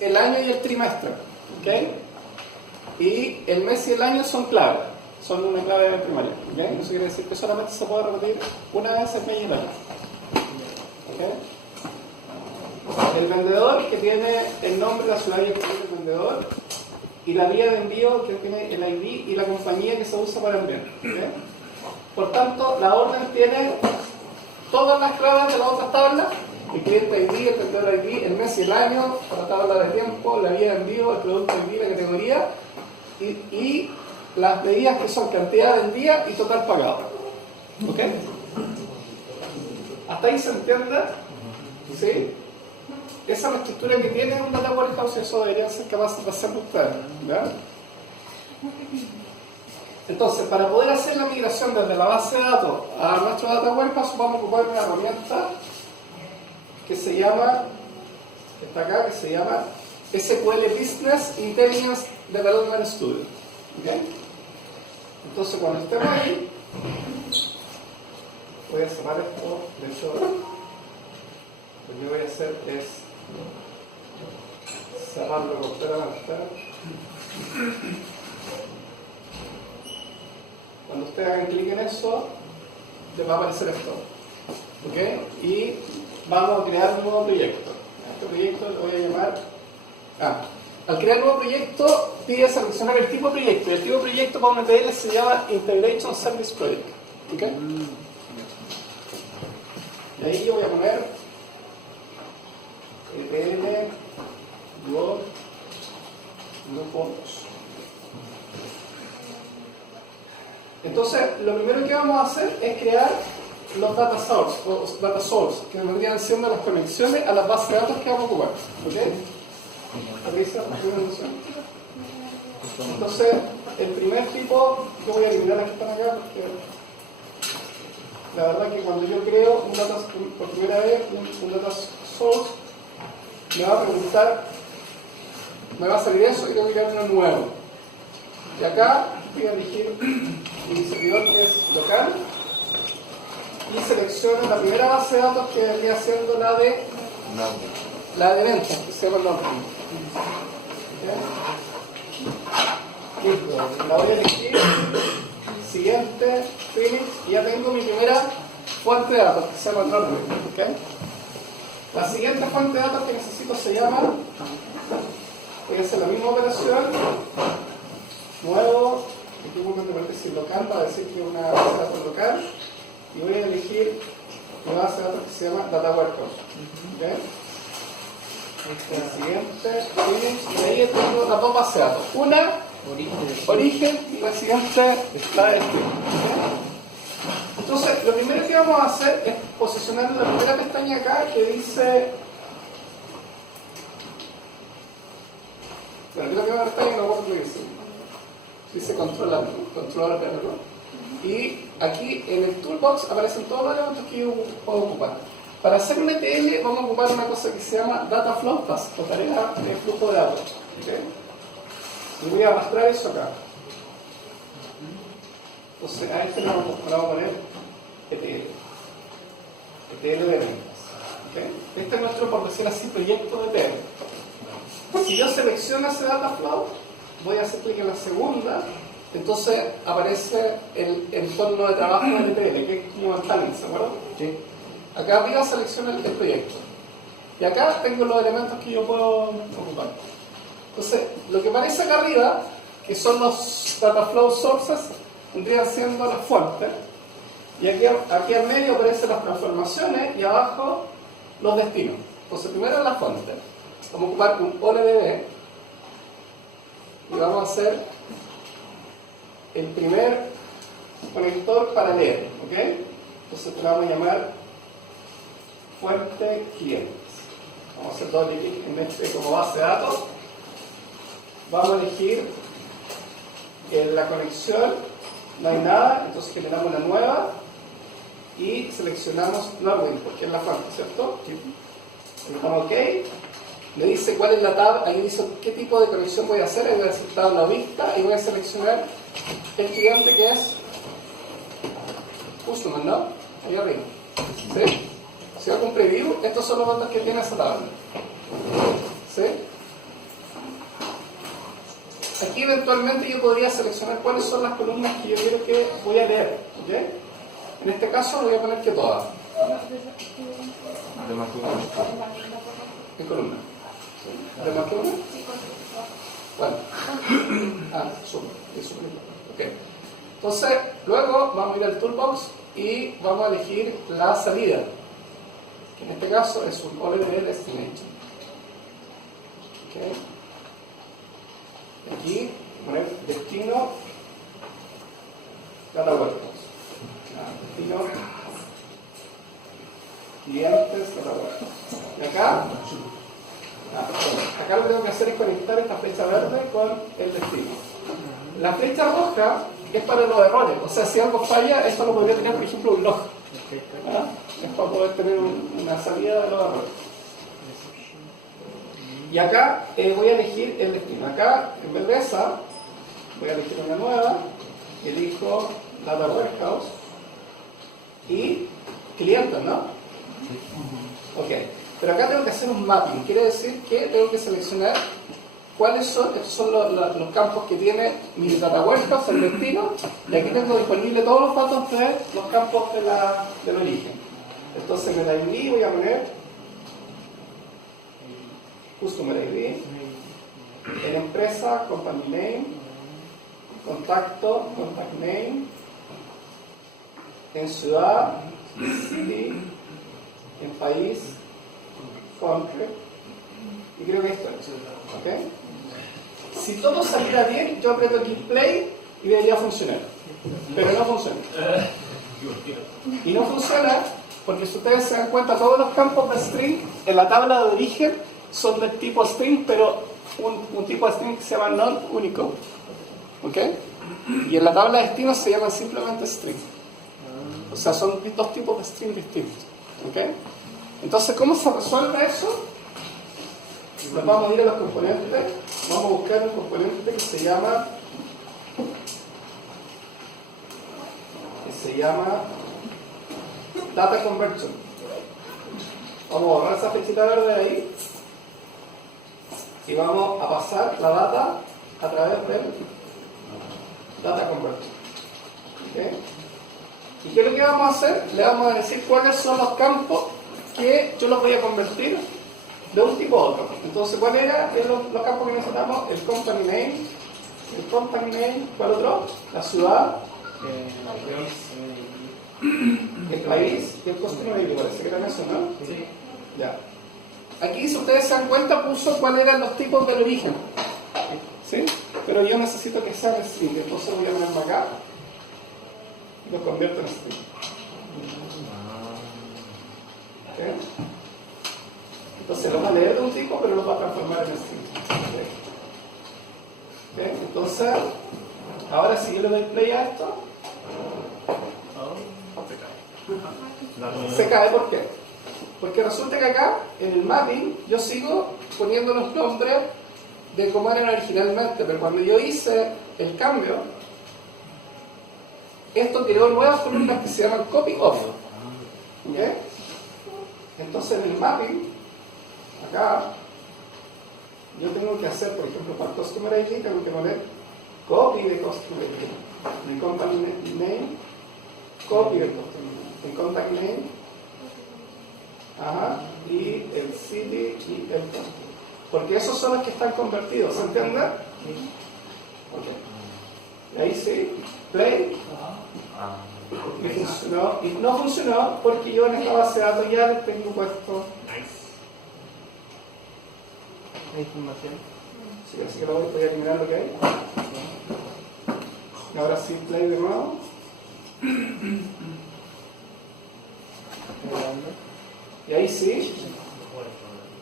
el año y el trimestre. ¿Okay? Y el mes y el año son clave. Son una clave primaria. ¿Okay? Eso quiere decir que solamente se puede repetir una vez el mes y el año. ¿Okay? El vendedor, que tiene el nombre de la ciudad y el vendedor, y la vía de envío, que tiene el ID y la compañía que se usa para enviar. ¿Okay? Por tanto, la orden tiene todas las claves de las otras tablas: el cliente ID, el vendedor ID, el mes y el año, la tabla de tiempo, la vía de envío, el producto ID, la categoría, y las medidas que son cantidad del día y total pagado. ¿Ok? ¿Hasta ahí se entiende? ¿Sí? Esa es la estructura que tiene un data warehouse, y eso deberían ser capaces de hacerlo ustedes. ¿Ya? Entonces, para poder hacer la migración desde la base de datos a nuestro data warehouse, vamos a ocupar una herramienta que se llama, que está acá, que se llama SQL Business Intelligence Development Studio. ¿Okay? Entonces, cuando estemos ahí, voy a cerrar esto. De hecho, lo que voy a hacer es cerrarlo completamente. Cuando ustedes hagan clic en eso, les va a aparecer esto. ¿Ok? Y vamos a crear un nuevo proyecto. Este proyecto lo voy a llamar... al crear un nuevo proyecto, pide seleccionar el tipo de proyecto. Y el tipo de proyecto para un ETL se llama Integration Service Project. ¿Ok? Y ahí yo voy a poner ETL Word no fondos. Entonces, lo primero que vamos a hacer es crear los data source, o data source, que vendrían siendo las conexiones a las bases de datos que vamos a ocupar. ¿Ok? Entonces, el primer tipo, yo voy a eliminar las que están acá, porque la verdad que cuando yo creo un data, por primera vez un data source, me va a preguntar, me va a salir eso y tengo que crear uno nuevo. Y acá voy a elegir mi servidor, que es local, y selecciono la primera base de datos, que vendría siendo la de venta, que se llama Nordum. Listo, la voy a elegir. Siguiente, finish, y ya tengo mi primera fuente de datos, que se llama Nordum. ¿Okay? La siguiente fuente de datos que necesito se llama, voy a hacer la misma operación, nuevo, aquí voy a decir local para decir que es una base de datos local, y voy a elegir una base de datos que se llama Data Warehouse. ¿Okay? La siguiente, y ahí tengo las dos bases de datos. Una, origen, y la siguiente, la destino. ¿Okay? Entonces, lo primero que vamos a hacer es posicionar la primera pestaña acá que dice... Bueno, aquí la primera pestaña no recuerdo lo que dice. Dice controlar, y aquí en el toolbox aparecen todos los elementos que yo puedo ocupar. Para hacer un ETL vamos a ocupar una cosa que se llama Data Flow Task, o tarea de flujo de datos. ¿Okay? Y voy a arrastrar eso acá. Entonces a este le vamos a poner ETL de ventas. ¿Okay? Este es nuestro, por decir así, proyecto de ETL. Si yo selecciono ese Data Flow, voy a hacer clic en la segunda, entonces aparece el entorno de trabajo del ETL, que es como el planning, ¿se acuerdan? Sí. Acá arriba selecciono el proyecto. Y acá tengo los elementos que yo puedo ocupar. Entonces, lo que aparece acá arriba, que son los Data Flow Sources, vendrían siendo las fuentes. Y aquí al medio aparecen las transformaciones y abajo los destinos. Entonces, primero la fuente. Vamos a ocupar un OLDB y vamos a hacer el primer conector para leer. ¿Ok? Entonces, lo vamos a llamar fuente clientes. Vamos a hacer doble clic en este como base de datos. Vamos a elegir en la conexión, no hay nada, entonces generamos una nueva y seleccionamos Nordum, porque es la fuente, ¿cierto? Le damos OK, me dice cuál es la tab, ahí dice qué tipo de conexión voy a hacer, ahí voy a hacer tabla vista y voy a seleccionar el cliente que es Customer, ¿no? Ahí arriba. ¿Sí? Si hago un preview, estos son los datos que tiene esa tabla. ¿Sí? aquí eventualmente yo podría seleccionar cuáles son las columnas que yo quiero que voy a leer, ¿ok? En este caso lo voy a poner que todas. ¿Qué columna? ¿De más que una? Bueno. Súper. Ok. Entonces, luego vamos a ir al toolbox y vamos a elegir la salida, que en este caso es un OLTL estimation. Okay. Aquí poner destino data warehouse. Destino clientes data warehouse. Y acá lo que tengo que hacer es conectar esta flecha verde con el destino. La flecha roja es para los errores, o sea, si algo falla, esto lo podría tener, por ejemplo, un log. Es para poder tener una salida de los errores. Y acá voy a elegir el destino. Acá, en vez de esa, voy a elegir una nueva, elijo Data Warehouse y clientes, ¿no? Ok, pero acá tengo que hacer un mapping, quiere decir que tengo que seleccionar cuáles son, estos son los campos que tiene mi Data Warehouse, el destino, y aquí tengo disponible todos los datos de los campos del origen. Entonces en el ID voy a poner Customer ID, en empresa, Company Name, contacto, Contact Name, en ciudad, City, en país, Country, y creo que esto es, ¿ok? Si todo saliera bien, yo aprieto aquí Play y debería funcionar, pero no funciona. Y no funciona porque si ustedes se dan cuenta, todos los campos de string en la tabla de origen son del tipo string, pero un tipo de string que se llama non-único, ¿ok? Y en la tabla de destino se llaman simplemente string. O sea, son dos tipos de string distintos, ¿ok? Entonces, ¿cómo se resuelve eso? Nos vamos a ir a los componentes, vamos a buscar un componente que se llama Data Conversion. Vamos a borrar esa flechita verde ahí y vamos a pasar la data a través del Data Conversion. ¿Okay? ¿Y qué es lo que vamos a hacer? Le vamos a decir cuáles son los campos que yo los voy a convertir de un tipo a otro. Entonces, ¿cuáles eran los campos que necesitamos? El company name, ¿cuál otro? La ciudad, el país y el customer ID. Parece que eran eso, ¿no? Sí. Ya. Aquí, si ustedes se dan cuenta, puso cuáles eran los tipos del origen. ¿Sí? Pero yo necesito que sea string, entonces voy a ponerme acá y lo convierto en string. ¿Okay? Entonces lo va a leer de un tipo, pero lo va a transformar en string. ¿Okay? Entonces, ahora si yo le doy play a esto, se cae. ¿Por qué? Porque resulta que acá, en el mapping, yo sigo poniendo los nombres de cómo eran originalmente, pero cuando yo hice el cambio, esto creó nuevas columnas que se llaman copy of. ¿Okay? Entonces en el mapping, acá, yo tengo que hacer, por ejemplo, para Customer ID, tengo que poner copy de Customer ID, mi company name, copy de Customer ID, mi contact name, y el city y el country. Porque esos son los que están convertidos, ¿se entiende? Ok. Ahí sí, play. Y funcionó. Y no funcionó porque yo en esta base de datos ya les tengo puesto la información. Sí, así que lo voy a eliminar lo que hay. Y ahora sí, play de nuevo. Y ahí sí,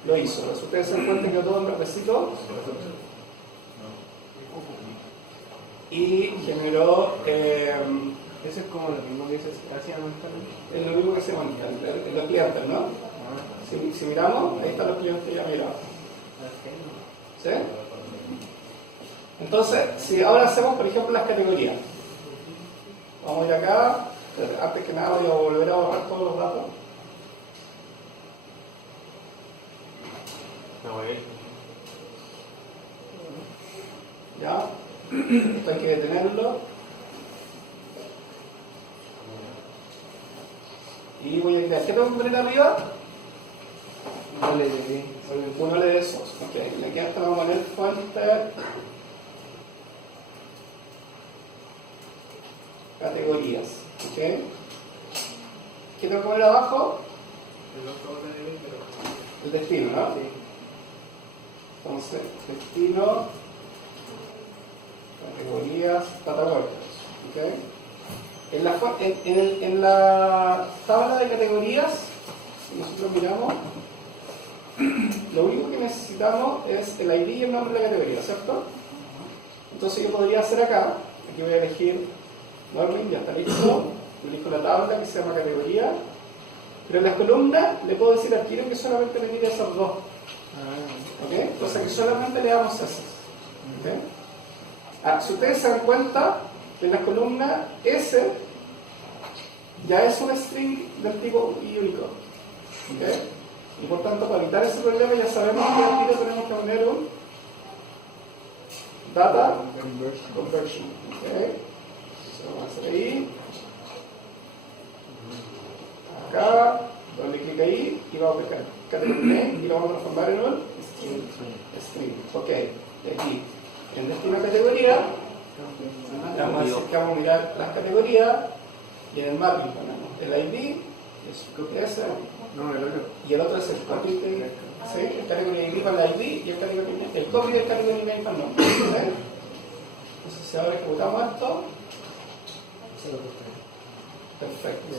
lo hizo. Si ustedes se dan cuenta que todo en verdecito y generó. Eso es como lo mismo que se hacía anteriormente. Es lo mismo que se llama en los clientes, ¿no? Si miramos, ahí están los clientes ya mirados. ¿Sí? Entonces, si ahora hacemos, por ejemplo, las categorías. Vamos a ir acá. Antes que nada voy a volver a borrar todos los datos. ¿Ya? Esto hay que detenerlo. Y voy a crear. ¿Qué tengo que poner arriba? Vale, de qué. Un OLED de esos. Ok, y aquí hasta vamos a poner fuente. Categorías. Ok. ¿Qué tengo que poner abajo? El otro OLED, pero. El destino, ¿no? Sí. Entonces, destino, categorías, data workers. ¿Ok? En la tabla de categorías, si nosotros miramos, lo único que necesitamos es el ID y el nombre de la categoría, ¿cierto? Entonces yo podría hacer acá, aquí voy a elegir Norming, ya está listo, elijo la tabla que se llama categoría, pero en las columnas le puedo decir al tiro que solamente le mire esos dos. ¿Ok? O sea que solamente le damos esas. ¿Ok? Si ustedes se dan cuenta, en la columna S ya es un string del tipo Unicode. ¿Ok? Y por tanto, para evitar ese problema, ya sabemos que al tiro tenemos que poner un data conversion. ¿Ok? Eso lo vamos a hacer ahí. Acá, doble clic ahí y vamos a buscar category name y lo vamos a transformar en un string. Ok, de aquí en destino categoría, vamos a decir que vamos a mirar las categorías y en el mapping ponemos el ID, que es ese, No, el otro. y el otro es el copy de, ¿sí? El category ID para el ID y el copy del category name para el nombre. ¿Sí? Entonces, si ahora ejecutamos esto, Se lo puse. perfecto.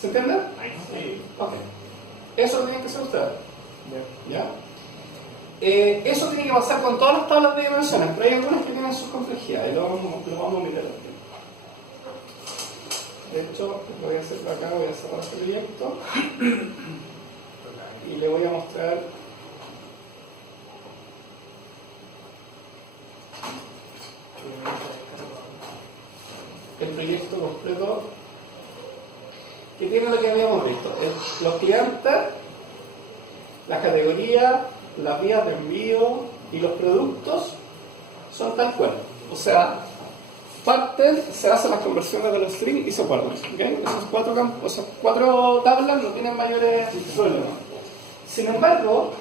¿Se entiende? Sí. Ok. Eso lo tienen que hacer ustedes. Ya. ¿Ya? Eso tiene que pasar con todas las tablas de dimensiones, pero hay algunas que tienen sus complejidades, lo vamos a mirar aquí. De hecho, lo voy a hacer por acá, voy a cerrar este proyecto y le voy a mostrar el proyecto completo que tiene lo que habíamos visto. Los clientes, las categorías, las vías de envío y los productos son tal cual. O sea, parte se hacen las conversiones de los strings y se guardan. ¿Okay? Esas cuatro tablas no tienen mayores problemas. Sin embargo,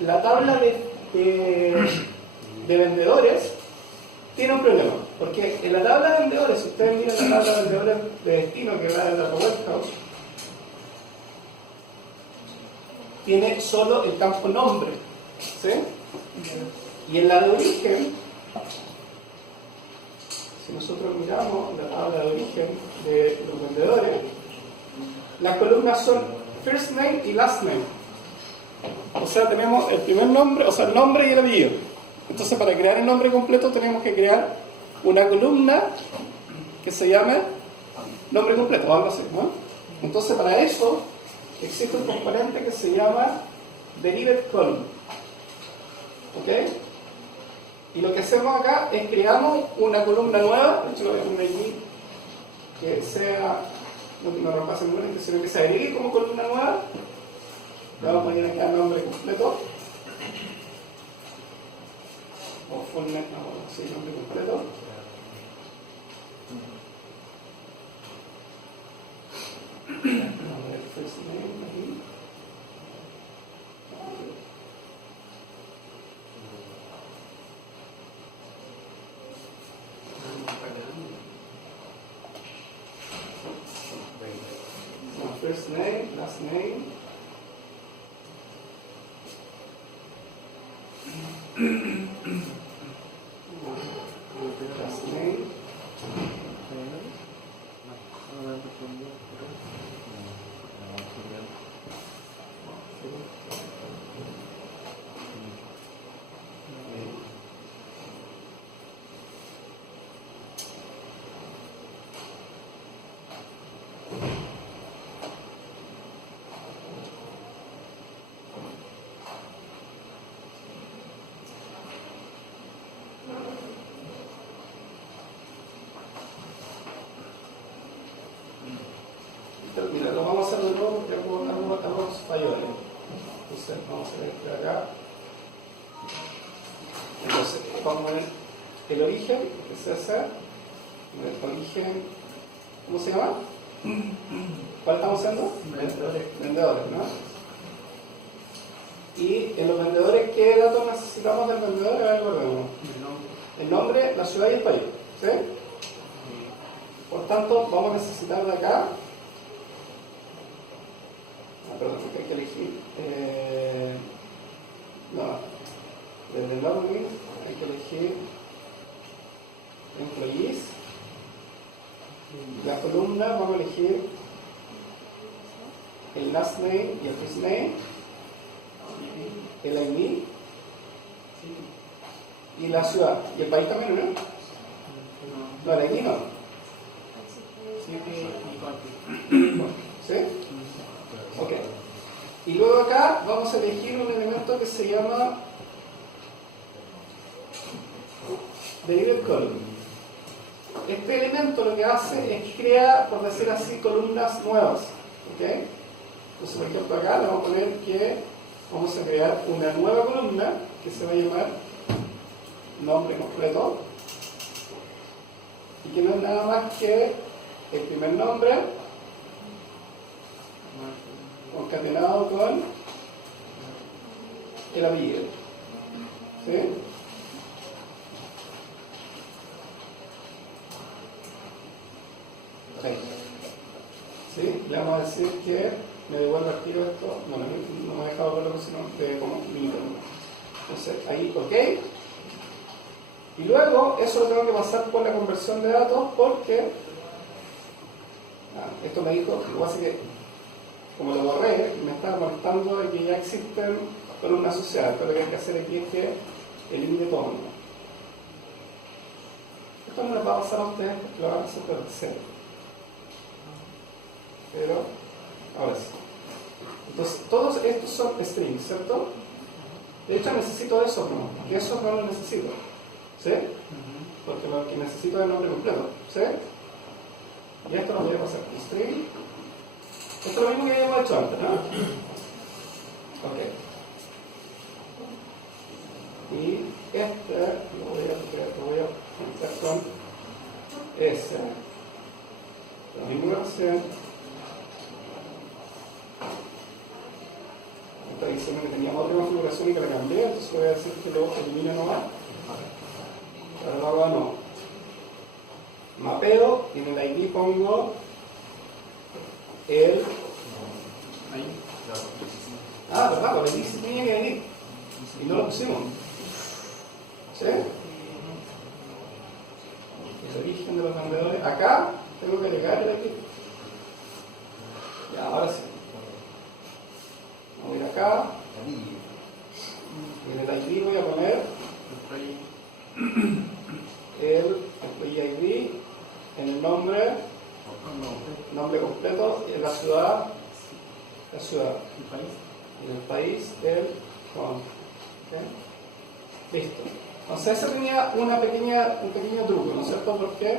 la tabla de vendedores tiene un problema, porque en la tabla de vendedores, si ustedes miran la tabla de vendedores de destino que va en la warehouse, tiene solo el campo nombre, ¿sí? Y en la de origen, si nosotros miramos la tabla de origen de los vendedores, las columnas son first name y last name. O sea, tenemos el primer nombre, o sea, el nombre y el apellido. Entonces, para crear el nombre completo tenemos que crear una columna que se llame nombre completo, o algo así, ¿no? Entonces, para eso existe un componente que se llama derived column. ¿Ok? Y lo que hacemos acá es creamos una columna nueva, de hecho lo voy a poner aquí, que sea, no reemplace ninguna, sino que se agregue como columna nueva. Le vamos a poner acá el nombre completo. O full name, no, sí, nombre completo. Vamos a ver first name aquí. First name, last name. Last name. mayores. Entonces vamos a entrar acá. Entonces vamos a poner el origen, que es ese. El origen, ¿cómo se llama? ¿Cuál estamos haciendo? Vendedores, ¿no? Y en los vendedores, ¿qué datos necesitamos del vendedor? A ver, recordemos. El nombre, la ciudad y el país. ¿Sí? Por tanto, vamos a necesitar de acá. Perdón, porque hay que elegir. Desde el login hay que elegir employees. La columna vamos a elegir el last name y el first name, el ID y la ciudad. ¿Y el país también, no? No, el ID no. ¿Sí? Ok. Y luego acá vamos a elegir un elemento que se llama Delivered Column. Este elemento lo que hace es que crea, por decir así, columnas nuevas. ¿Ok? Entonces, por ejemplo, acá le vamos a poner que vamos a crear una nueva columna que se va a llamar nombre completo y que no es nada más que el primer nombre concatenado con el apellido. ¿Sí? Okay. ¿Sí? Le vamos a decir que me devuelva el tiro esto. Bueno, no me ha dejado verlo, sino de como mínimo. Entonces, ahí, ok. Y luego, eso lo tengo que pasar por la conversión de datos porque esto me dijo, igual así que como lo borré, me estaba molestando de que ya existen columnas asociadas. Pero lo que hay que hacer aquí es que elimine todo. Esto no les va a pasar a ustedes porque lo van a hacer por cero. Pero, ahora sí. Entonces, todos estos son strings, ¿cierto? De hecho, necesito eso, ¿no? Porque eso no lo necesito. ¿Sí? Porque lo que necesito es el nombre completo. ¿Sí? Y esto lo voy a pasar. String. Esto es lo mismo que habíamos hecho antes, ¿no? Ok. Y este lo voy a juntar con ese. La misma versión. Está diciendo que teníamos otra configuración y que la cambié, entonces voy a decir que lo elimine nomás. Ahora lo hago no. Mapeo y en el ID pongo el. ¿Verdad? Porque el ID sí tenía que venir. Y no lo pusimos. ¿Sí? El origen de los vendedores. Acá tengo que agregar el ID. Ya, ahora sí. Voy a ir acá. Y en el ID voy a poner el employee ID, el nombre completo, en la ciudad, en el país, el home. ¿Okay? Listo. Entonces ese tenía un pequeño truco, ¿no es cierto? Porque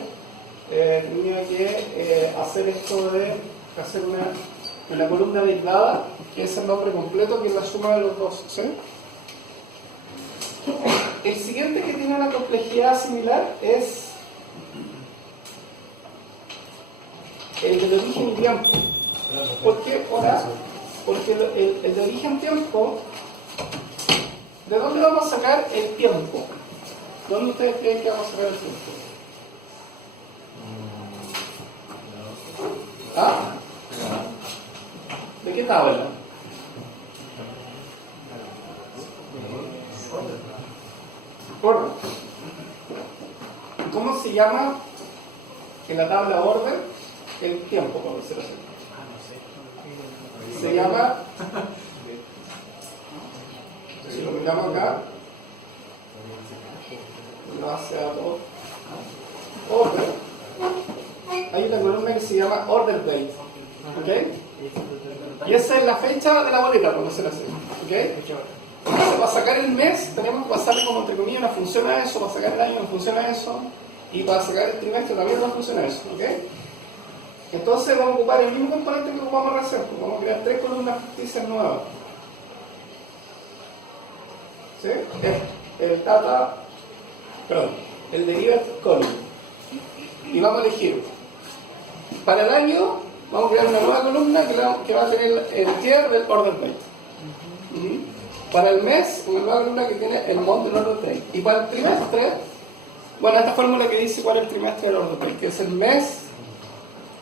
tenía que hacer esto de hacer una columna aislada, que es el nombre completo, que es la suma de los dos. ¿Sí? El siguiente que tiene una complejidad similar es el del origen y tiempo. ¿Por qué? Porque el de origen tiempo, ¿de dónde vamos a sacar el tiempo? ¿Dónde ustedes creen que vamos a sacar el tiempo? ¿Ah? ¿De qué tabla? Orden. ¿Cómo se llama en la tabla orden el tiempo, por decirlo así? Se llama, si lo miramos acá, lo hace a todo order. Hay una columna que se llama order date, ¿ok? Y esa es la fecha de la boleta, por decirlo así, ¿ok? Entonces, para sacar el mes tenemos que pasarle como entre comillas una función a eso, para sacar el año una función a eso, y para sacar el trimestre también una función a eso, ¿ok? Entonces vamos a ocupar el mismo componente que ocupamos recién, pues vamos a crear 3 columnas ficticias nuevas. ¿Sí? El derivative column. Y vamos a elegir, para el año, vamos a crear una nueva columna que va a tener el year del order date. Para el mes, una nueva columna que tiene el month del order date. Y para el trimestre, bueno, esta fórmula que dice cuál es el trimestre del order date, que es el mes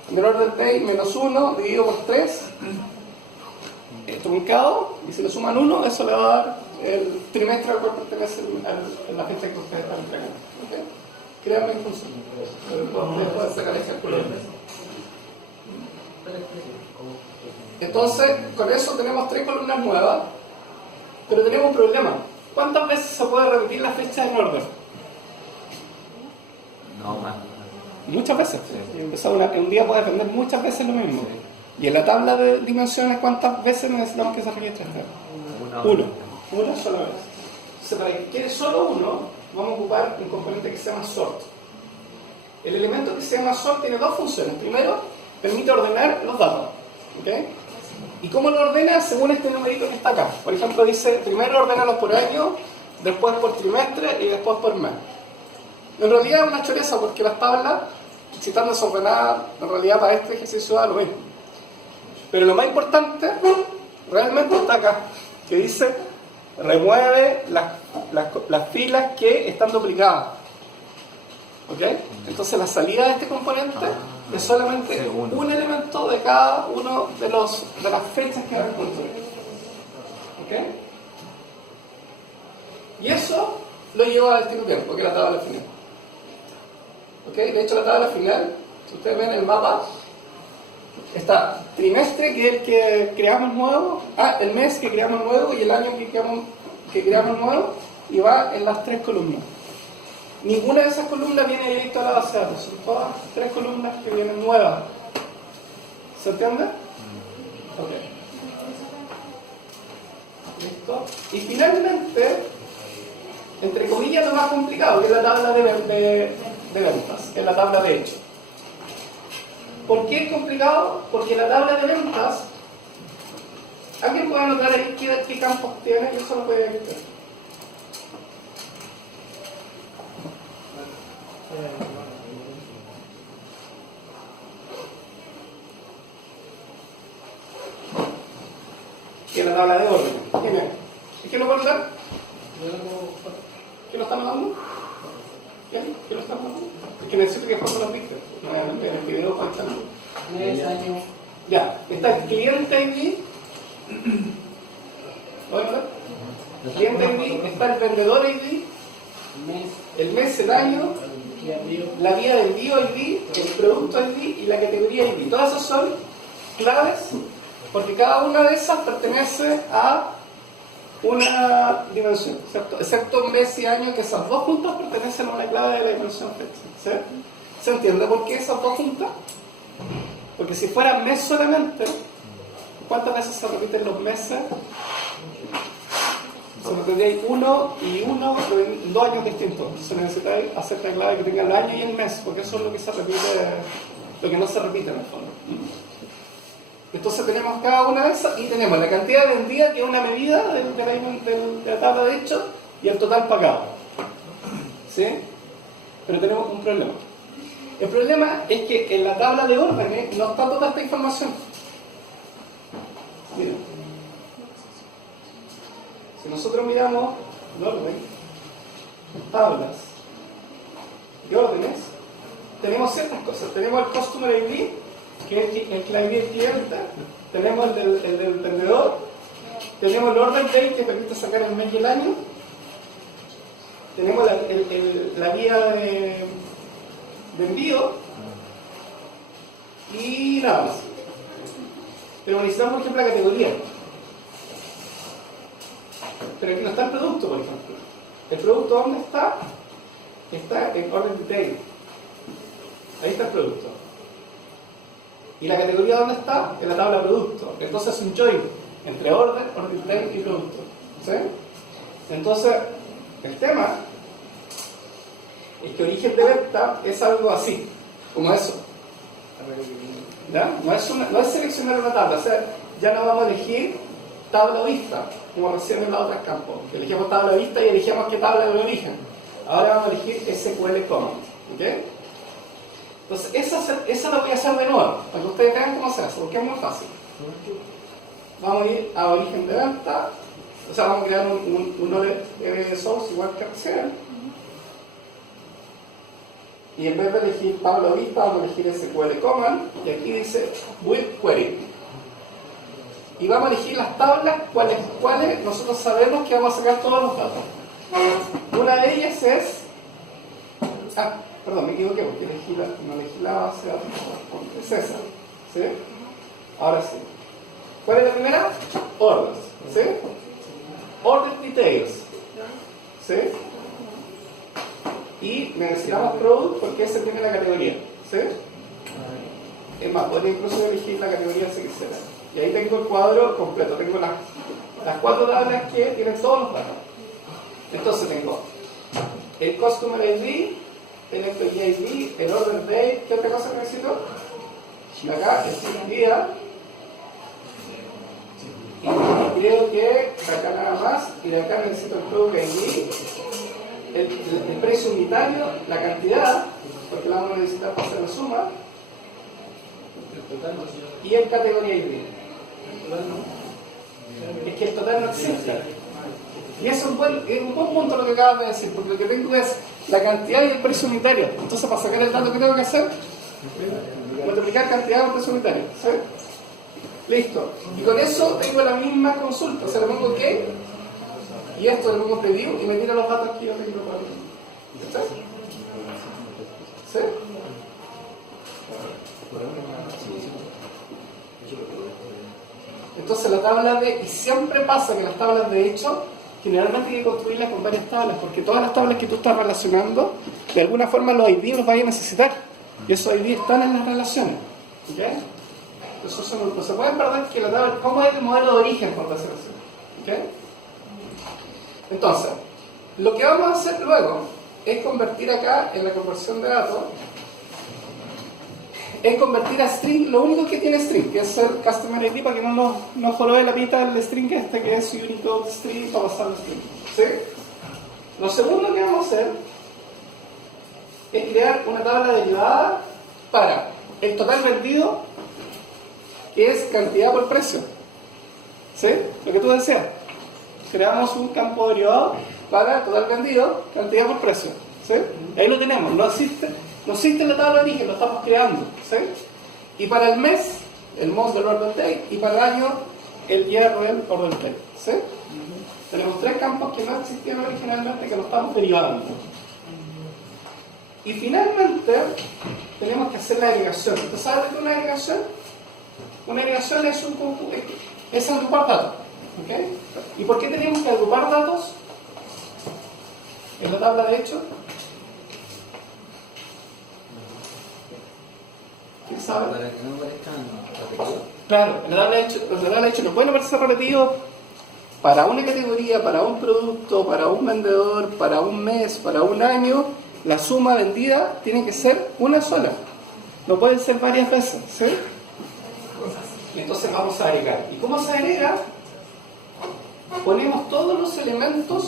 del order date menos 1 dividido por 3, truncado, y si le suman 1, eso le va a dar el trimestre al cual pertenece la fecha que ustedes están entregando. ¿Okay? Créanme que funciona. Ustedes pueden sacar el cálculo. Entonces, con eso tenemos 3 columnas nuevas, pero tenemos un problema. ¿Cuántas veces se puede repetir la fecha en orden? No más. Muchas veces. Un día puede depender muchas veces lo mismo. Y en la tabla de dimensiones, ¿cuántas veces necesitamos que se registre? Una sola vez. Entonces, para que quede solo uno, vamos a ocupar un componente que se llama sort. El elemento que se llama sort tiene dos funciones. Primero, permite ordenar los datos. ¿Okay? ¿Y cómo lo ordena? Según este numerito que está acá. Por ejemplo, dice, primero ordénalos por año, después por trimestre y después por mes. En realidad es una choreza porque las tablas, si están desordenadas, en realidad para este ejercicio da lo mismo. Pero lo más importante realmente está acá, que dice remueve las filas que están duplicadas. ¿Ok? Entonces la salida de este componente es solamente un elemento de cada uno de las fechas que van a construir. ¿Ok? Y eso lo lleva al tiro tiempo, que es la tabla final. ¿Ok? De hecho la tabla final, si ustedes ven el mapa, está trimestre, que es el que creamos nuevo, el mes que creamos nuevo y el año que creamos nuevo, y va en las 3 columnas. Ninguna de esas columnas viene directo a la base de datos, son todas 3 columnas que vienen nuevas. ¿Se entiende? Ok. ¿Listo? Y finalmente, entre comillas, lo más complicado, que es la tabla de ventas, que es la tabla de hechos. ¿Por qué es complicado? Porque la tabla de ventas, ¿alguien puede anotar ahí qué campos tiene? Yo solo puede ver. ¿Qué es la tabla de orden? ¿Quién es? ¿Es que lo puede anotar? ¿Quién lo está anotando? ¿Quién lo está anotando? Es que necesito que después me lo dicte. En el video para estar. Ya, está el cliente ID. ¿Lo voy a anotar? El cliente ID, está el vendedor ID, el mes, el año, la vía de envío ID, el producto ID y la categoría ID. Todas esas son claves porque cada una de esas pertenece a una dimensión, ¿cierto? Excepto mes y año, que esas dos juntas pertenecen a una clave de la dimensión fecha. ¿Sí? ¿Se entiende por qué esas dos juntas? Porque si fuera mes solamente, ¿cuántas veces se repiten los meses? Se tendríais 1 y 1 en 2 años distintos. Entonces necesitáis hacer la clave que tenga el año y el mes, porque eso es lo que se repite, lo que no se repite en el fondo. Entonces tenemos cada una de esas y tenemos la cantidad vendida, que es una medida de la tabla de hechos, y el total pagado. ¿Sí? Pero tenemos un problema. El problema es que en la tabla de órdenes no está toda esta información. Mira. Si nosotros miramos el orden, tablas de órdenes, tenemos ciertas cosas. Tenemos el Customer ID, que es el ID del cliente, tenemos el del vendedor, tenemos el Order Date, que permite sacar el mes y el año, tenemos la vía de envío y nada más. Pero necesitamos, por ejemplo, la categoría. Pero aquí no está el producto, por ejemplo. ¿El producto dónde está? Está en Order Detail. Ahí está el producto. ¿Y la categoría dónde está? En la tabla producto. Entonces es un join entre Order Detail y producto. ¿Sí? Entonces, el tema es que origen de venta es algo así, como eso. ¿Ya? No es seleccionar una tabla, o sea, ya no vamos a elegir tabla o vista, como recién en los otros campos. Elegimos tabla o vista y elegimos qué tabla de origen. Ahora vamos a elegir SQL command. ¿Ok? Entonces, esa la voy a hacer de nuevo, para que ustedes vean cómo se hace, porque es muy fácil. Vamos a ir a origen de venta, o sea, vamos a crear un node source igual que recién. Y en vez de elegir tabla o vista, vamos a elegir SQL command, y aquí dice build query. Y vamos a elegir las tablas cuales nosotros sabemos que vamos a sacar todos los datos. Una de ellas es... perdón, me equivoqué porque no elegí la base de datos. Es esa. ¿Sí? Ahora sí. ¿Cuál es la primera? Orders. ¿Sí? Order details. ¿Sí? Y necesitamos product porque esa tiene la categoría. ¿Sí? Es más, podría incluso elegir la categoría si quisiera. Y ahí tengo el cuadro completo. Tengo las 4 tablas que tienen todos los datos. Entonces tengo el Customer ID, el Employee ID, el Order Date. ¿Qué otra cosa necesito? Acá, el día. Y creo que de acá nada más. Y de acá necesito el Product ID, el precio unitario, la cantidad, porque la vamos a necesitar para hacer la suma. Y el Category ID. Es que el total no existe. Y eso es un buen punto lo que acabas de decir, porque lo que tengo es la cantidad y el precio unitario. Entonces, para sacar el dato que tengo que hacer, multiplicar cantidad por precio unitario. ¿Sí? Listo. Y con eso tengo la misma consulta. O sea, le pongo OK, y esto le pongo preview y me tira los datos que yo tengo para mí. ¿Sí? ¿Sí? Entonces la tabla de... Y siempre pasa que las tablas de hecho, generalmente hay que construirlas con varias tablas, porque todas las tablas que tú estás relacionando, de alguna forma los ID los vas a necesitar. Y esos ID están en las relaciones. ¿Ok? Entonces no se pueden perder que la tabla... ¿Cómo es el modelo de origen, por decirlo así? ¿Ok? Entonces, lo que vamos a hacer luego es convertir acá en la conversión de datos, es convertir a string lo único que tiene string, que es el customer ID, para que no jorobe la pita del string que es Unicode string para pasar el string. ¿Sí? Lo segundo que vamos a hacer es crear una tabla derivada para el total vendido, que es cantidad por precio. ¿Sí? Lo que tú decías. Creamos un campo derivado para total vendido, cantidad por precio. ¿Sí? Ahí lo tenemos, no existe la tabla de origen, lo estamos creando. ¿Sí? Y para el mes, el month del order date, y para el año, el year del order date. ¿Sí? Tenemos 3 campos que no existían originalmente, que lo estamos derivando. Y finalmente, tenemos que hacer la agregación. ¿Tú sabes lo que es una agregación? Una agregación es agrupar datos. ¿Okay? ¿Y por qué tenemos que agrupar datos en la tabla de hecho? ¿Quién sabe? Para que no parezcan repetidos. Claro, en la tabla de hecho no pueden parecer repetidos para una categoría, para un producto, para un vendedor, para un mes, para un año. La suma vendida tiene que ser una sola, no pueden ser varias veces. ¿Sí? Entonces vamos a agregar. ¿Y cómo se agrega? Ponemos todos los elementos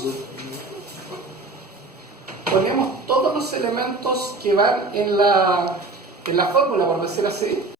que van en la fórmula, por decir así.